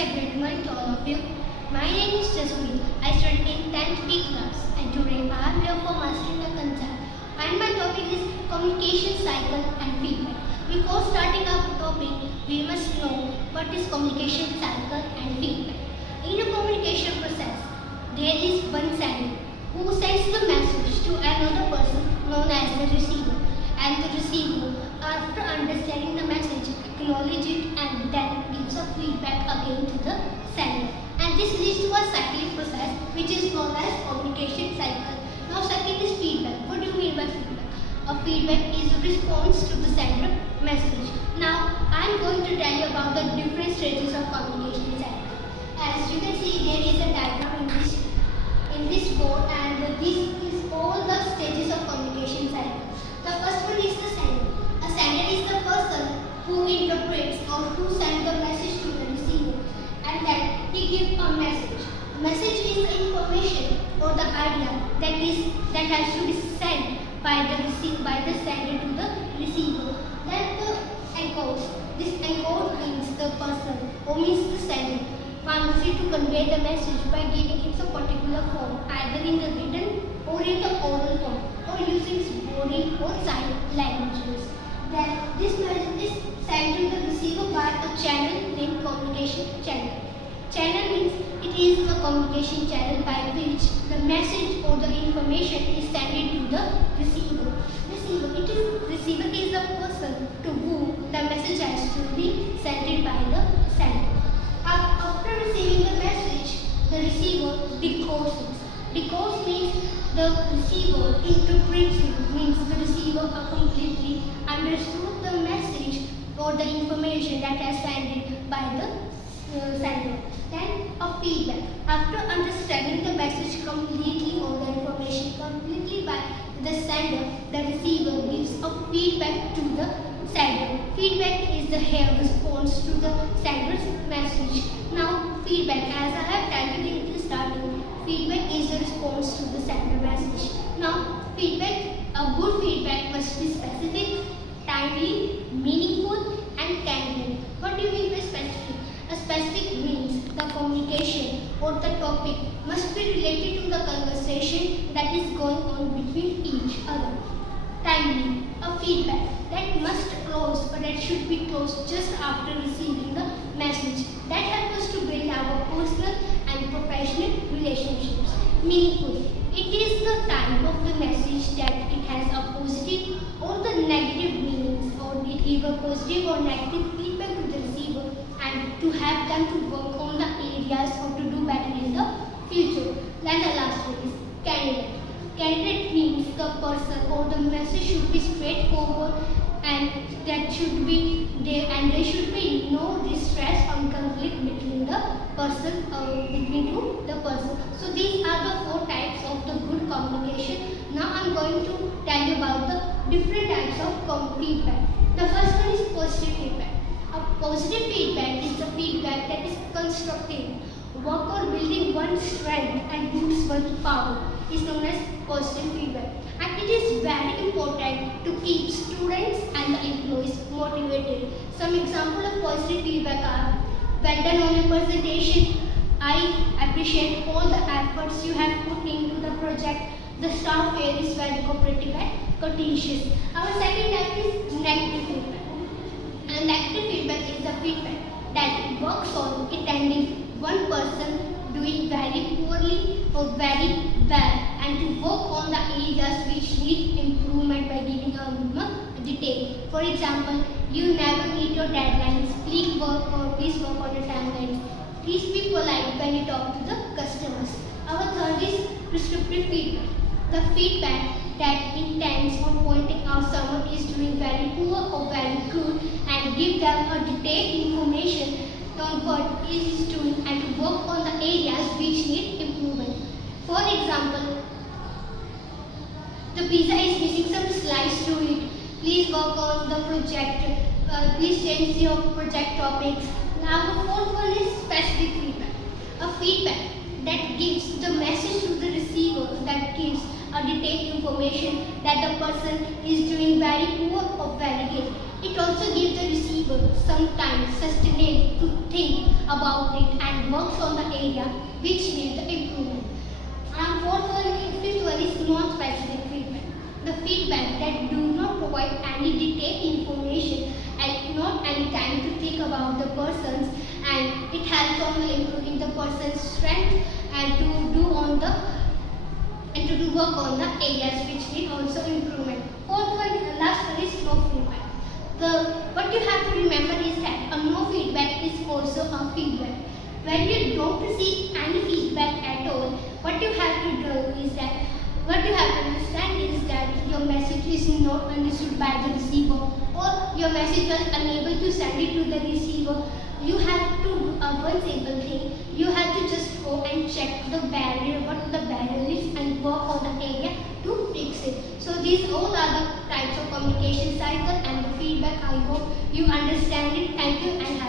a great morning to all of you. My name is Jasmine. I study in 10th B class and today I am here for mastering the concept. And my topic is communication cycle and feedback. Before starting our topic, we must know what is communication cycle and feedback. In a communication process, there is one sender who sends the message to another person known as the receiver. And the receiver, after understanding the message, acknowledges it and then gives a feedback again to the sender. And this leads to a cyclic process which is known as communication cycle. Now second is feedback. What do you mean by feedback? A feedback is a response to the sender message. Now I am going to tell you about the different stages of communication cycle. As you can see, there is a diagram in this board, and this is all the stages of communication cycle. The first one is the sender. A sender is the person who interprets or who sends the message to the receiver, and then he gives a message. A message is the information or the idea that has to be sent by the sender to the receiver. Then the encode. This encode means the person or means the sender wants it to convey the message by giving it a particular form, either in the written or in the oral form, or using body or sign languages. Then this message is sent to the receiver by a channel named communication channel. Channel means it is the communication channel by which the message or the information is sent to the receiver. Receiver is the person to whom the message has to be sent by the sender. After receiving the message, the receiver decodes it. Decodes means the receiver interprets it, means the receiver completely understood the message or the information that has sent by the sender. Then a feedback. After understanding the message completely or the information completely by the sender, the receiver gives a feedback to the sender. Feedback is the response to the sender's message. Now feedback, as I have told you in the starting, feedback is the response to the sender message. Now feedback, a good feedback must be specific, timely, meaningful and candid. What do you mean by specific? A specific means the communication or the topic must be related to the conversation that is going on between each other. Timely, a feedback that must close or that should be closed just after receiving the message. That helps us to build our personal and professional relationships. Meaningful, it is the type of the message that it has a positive or the negative meanings, or it give a positive or negative feedback to the receiver and to help them to work on the areas or to do better in the future. Then the last one is candidate. Candidate means the person or the message should be straightforward and that should be there, and there should be no distress or conflict between the person between the person. So these are the four types of the good communication. Now I am going to tell you about the different types of feedback. The first one is positive feedback. A positive feedback is the feedback that is constructive, work on building one's strength and boosts one's power, is known as positive feedback. And it is very important to keep students and the employees motivated. Some examples of positive feedback are: well done on your presentation, I appreciate all the efforts you have put into the project, the staff here is very cooperative and courteous. Our second type is negative feedback. And negative feedback is the feedback that works on attending one person doing very poorly or very bad, and to work on the areas which need improvement by giving a detail. For example, you never meet your deadlines, please work on your timelines. Please be polite when you talk to the customers. Our third is prescriptive feedback. The feedback that intends on pointing out someone is doing very poor or very good and give them a detailed information on what he is doing and to work on the areas which need improvement. For example, the pizza is missing some slice to it. Please work on the project. Please change your project topics. Now the fourth one is specific feedback. A feedback that gives the message to the receiver, that gives a detailed information that the person is doing very poor or very good. It also gives the receiver some time sustained to think about it and works on the area which needs the improvement. And fifth one is non-specific feedback. The feedback that do not provide any detailed information and not any time to think about the persons, and it helps on improving the person's strength and to do work on the areas which need also improvement. Fourth one, last one is no feedback. What you have to remember is that a no feedback is also a feedback. When you don't receive any feedback at all, what you have to do is that what you have to understand is that your message is not understood by the receiver, or your message was unable to send it to the receiver. You have to do a one simple thing. You have to just go and check the barrier, what the barrier is, and work on the area to fix it. So these all are the types of communication cycle and the feedback. I hope you understand it. Thank you and